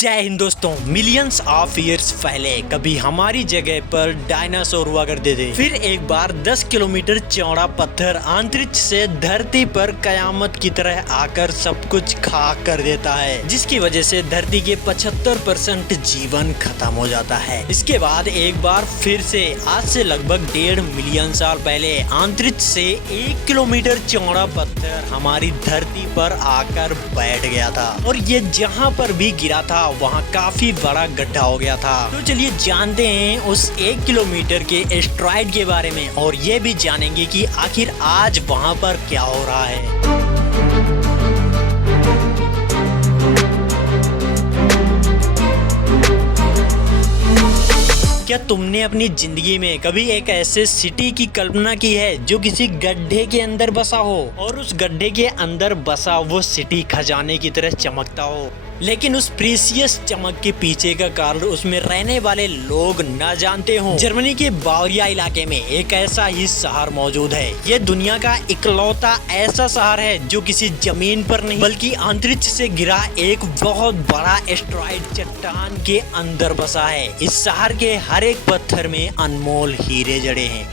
जय हिंद दोस्तों। Millions of years पहले कभी हमारी जगह पर डायनासोर हुआ करते थे। फिर एक बार 10 किलोमीटर चौड़ा पत्थर अंतरिक्ष से धरती पर कयामत की तरह आकर सब कुछ खाक कर देता है, जिसकी वजह से धरती के 75% जीवन खत्म हो जाता है। इसके बाद एक बार फिर से आज से लगभग 1.5 मिलियन साल पहले अंतरिक्ष से 1 किलोमीटर चौड़ा पत्थर हमारी धरती पर आकर बैठ गया था और ये जहाँ पर भी गिरा था वहाँ काफी बड़ा गड्ढा हो गया था। तो चलिए जानते हैं उस 1 किलोमीटर के एस्टेरॉयड के बारे में और ये भी जानेंगे कि आखिर आज वहाँ पर क्या हो रहा है। क्या तुमने अपनी जिंदगी में कभी एक ऐसे सिटी की कल्पना की है जो किसी गड्ढे के अंदर बसा हो और उस गड्ढे के अंदर बसा वो सिटी खजाने की तरह चमकता हो, लेकिन उस प्रीसियस चमक के पीछे का कारण उसमें रहने वाले लोग न जानते हों। जर्मनी के बावरिया इलाके में एक ऐसा ही शहर मौजूद है। ये दुनिया का इकलौता ऐसा शहर है जो किसी जमीन पर नहीं बल्कि अंतरिक्ष से गिरा एक बहुत बड़ा एस्टेरॉयड चट्टान के अंदर बसा है। इस शहर के हर एक पत्थर में अनमोल हीरे जड़े हैं।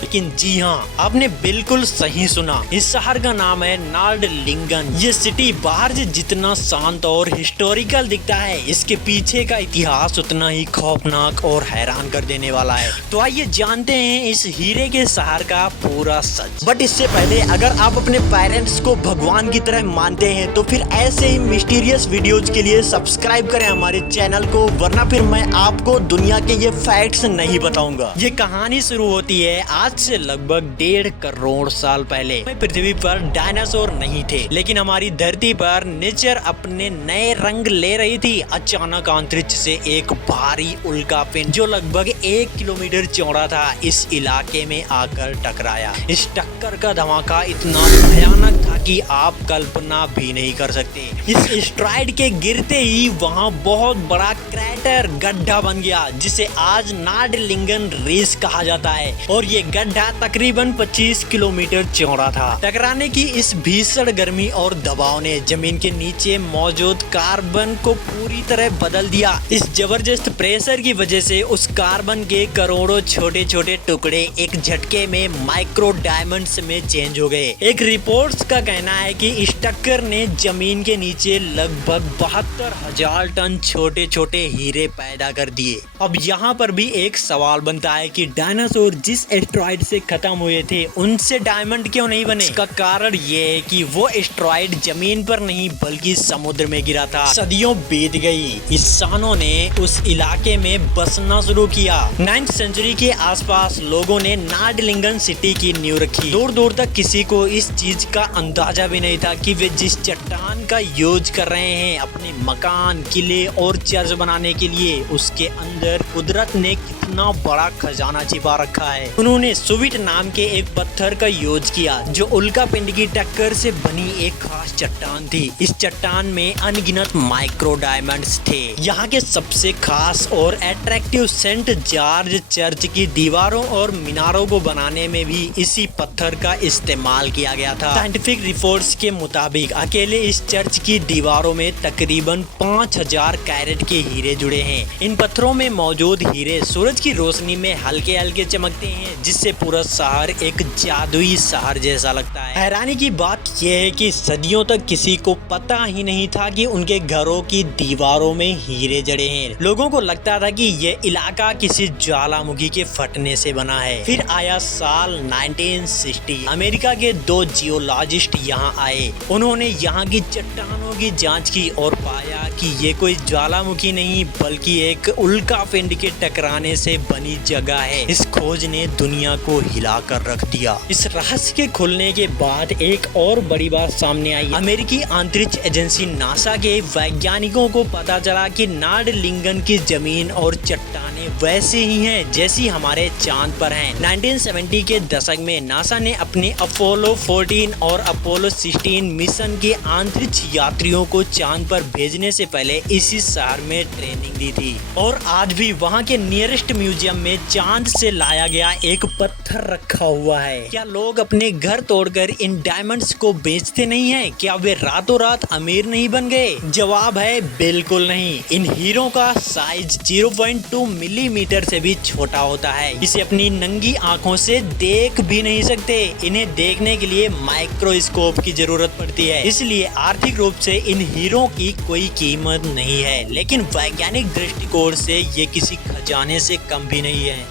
लेकिन जी हाँ, आपने बिल्कुल सही सुना, इस शहर का नाम है नॉर्डलिंगन। ये सिटी बाहर से जितना शांत और हिस्टोरिकल दिखता है, इसके पीछे का इतिहास उतना ही खौफनाक और हैरान कर देने वाला है। तो आइए जानते हैं इस हीरे के शहर का पूरा सच। बट इससे पहले अगर आप अपने पेरेंट्स को भगवान की तरह मानते हैं तो फिर ऐसे ही मिस्टीरियस वीडियोज के लिए सब्सक्राइब करें हमारे चैनल को, वरना फिर मैं आपको दुनिया के ये फैक्ट्स नहीं बताऊंगा। ये कहानी शुरू होती है आज से लगभग 1.5 करोड़ साल पहले। पृथ्वी पर डायनासोर नहीं थे, लेकिन हमारी धरती पर नेचर अपने नए रंग ले रही थी। अचानक अंतरिक्ष से एक भारी उल्कापिंड जो लगभग 1 किलोमीटर चौड़ा था इस इलाके में आकर टकराया। इस टक्कर का धमाका इतना भयानक था कि आप कल्पना भी नहीं कर सकते। इस एस्टेरॉयड के गिरते ही वहाँ बहुत बड़ा क्रैटर गड्ढा बन गया, जिसे आज नॉर्डलिंगन रेस कहा जाता है। और ये गड्ढा तकरीबन 25 किलोमीटर चौड़ा था। टकराने की इस भीषण गर्मी और दबाव ने जमीन के नीचे मौजूद कार्बन को पूरी तरह बदल दिया। इस जबरदस्त प्रेशर की वजह से उस कार्बन के करोड़ों छोटे छोटे टुकड़े एक झटके में माइक्रो डायमंड्स में चेंज हो गए। एक रिपोर्ट्स का कहना है कि इस टक्कर ने जमीन के नीचे लगभग 72,000 टन छोटे छोटे हीरे पैदा कर दिए। अब यहाँ पर भी एक सवाल बनता है कि डायनासोर जिस एस्टेरॉयड से खत्म हुए थे उनसे डायमंड क्यों नहीं बने। इसका कारण ये है कि वो एस्टेरॉयड जमीन पर नहीं बल्कि समुद्र में गिरा था। सदियों बीत गई, इंसानों ने उस इलाके में बसना शुरू किया। 9th सेंचुरी के आसपास लोगों ने नॉर्डलिंगन सिटी की नींव रखी। दूर दूर तक किसी को इस चीज का अंदाजा भी नहीं था कि वे जिस चट्टान का यूज कर रहे हैं अपने मकान, किले और चर्च बनाने के लिए, उसके अंदर कुदरत ने कितना बड़ा खजाना छिपा रखा है। उन्होंने सुविट नाम के एक पत्थर का यूज किया जो उल्कापिंड की टक्कर से बनी एक खास चट्टान थी। इस चट्टान में अनगिनत माइक्रो डायमंड्स थे। यहाँ के सबसे खास और अट्रैक्टिव सेंट जॉर्ज चर्च की दीवारों और मीनारों को बनाने में भी इसी पत्थर का इस्तेमाल किया गया था। साइंटिफिक रिपोर्ट्स के मुताबिक अकेले इस चर्च की दीवारों में तकरीबन 5,000 कैरेट के हीरे जुड़े हैं। इन पत्थरों में मौजूद हीरे सूरज की रोशनी में हल्के हल्के चमकते हैं, जिससे पूरा शहर एक जादुई शहर जैसा लगता है। हैरानी की बात यह है कि सदियों तक किसी को पता ही नहीं था कि उनके घरों की दीवारों में हीरे जड़े हैं। लोगों को लगता था कि यह इलाका किसी ज्वालामुखी के फटने से बना है। फिर आया साल 1960। अमेरिका के 2 जियोलॉजिस्ट यहाँ आए। उन्होंने यहाँ की चट्टानों की जांच की और पाया कि ये कोई ज्वालामुखी नहीं बल्कि एक उल्कापिंड के टकराने से बनी जगह है। इस खोज ने दुनिया को हिला कर रख दिया। इस रहस्य के खुलने के बाद एक और बड़ी बात सामने आई। अमेरिकी अंतरिक्ष एजेंसी नासा के वैज्ञानिकों को पता चला कि नॉर्डलिंगन की जमीन और चट्टानें वैसे ही हैं जैसी हमारे चांद पर हैं। 1970 के दशक में नासा ने अपने अपोलो 14 और अपोलो 16 मिशन के अंतरिक्ष यात्रियों को चांद पर भेजने से पहले इसी शहर में ट्रेनिंग दी थी। और आज भी वहाँ के नियरेस्ट म्यूजियम में चांद से लाया गया एक पत्थर रखा हुआ है। क्या लोग अपने घर तोड़कर इन डायमंड्स को बेचते नहीं हैं? क्या वे रातों रात अमीर नहीं बन गए? जवाब है बिल्कुल नहीं। इन हीरो का साइज 0.2 मिलीमीटर से भी छोटा होता है। इसे अपनी नंगी आंखों से देख भी नहीं सकते। इन्हें देखने के लिए माइक्रोस्कोप की जरूरत पड़ती है। इसलिए आर्थिक रूप से इन हीरो की कोई कीमत नहीं है, लेकिन वैज्ञानिक दृष्टिकोण से ये किसी खजाने से कम भी नहीं है।